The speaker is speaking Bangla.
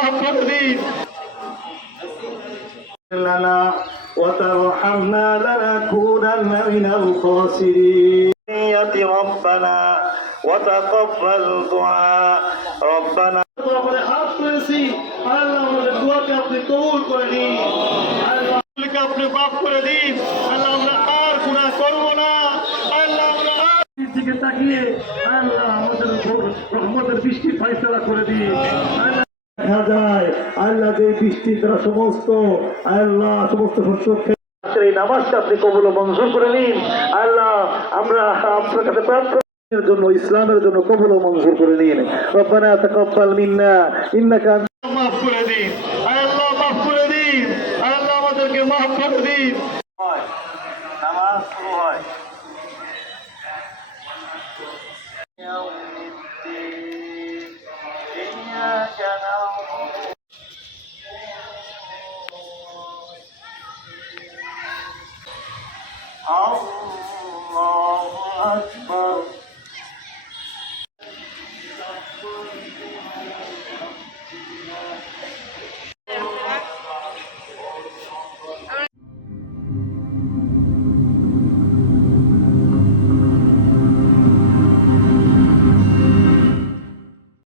মাফ করে দিন لنا وترحمنا لنكونن من الخاسرين يا ربنا وتقبل دعاء ربنا করে হাত তুলেছি আল্লাহ আমাদের দোয়াকে আপনি কবুল করে নিন আল্লাহ আমাদেরকে আপনি মাফ করে দিন আল্লাহ আমরা আর গুনাহ করব না আল্লাহ আমরা আর দিকে তাকিয়ে আল্লাহ আমাদের উপর রহমতের বৃষ্টি ফয়সালা করে দিন আল্লাহ দেখা যায় আল্লাহ যে বৃষ্টির দ্বারা সমস্ত আল্লাহ সমস্ত শস্য খেয়ে আজকের এই নামাজটা আপনি কবল ও মঞ্জুর করে নিন আল্লাহ আমরা আপনার কাছে প্রার্থনা এর জন্য ইসলামের জন্য কবল ও মঞ্জুর করে নিন রব্বানা তাকাব্বাল মিন্না ইন্নাকা আনতা মাফ করে দিন আল্লাহ মাফ করে দিন আল্লাহ আমাদেরকে মাফ করে দিন হয় নামাজ শুরু হয় يوم الدين إياك نعبد ao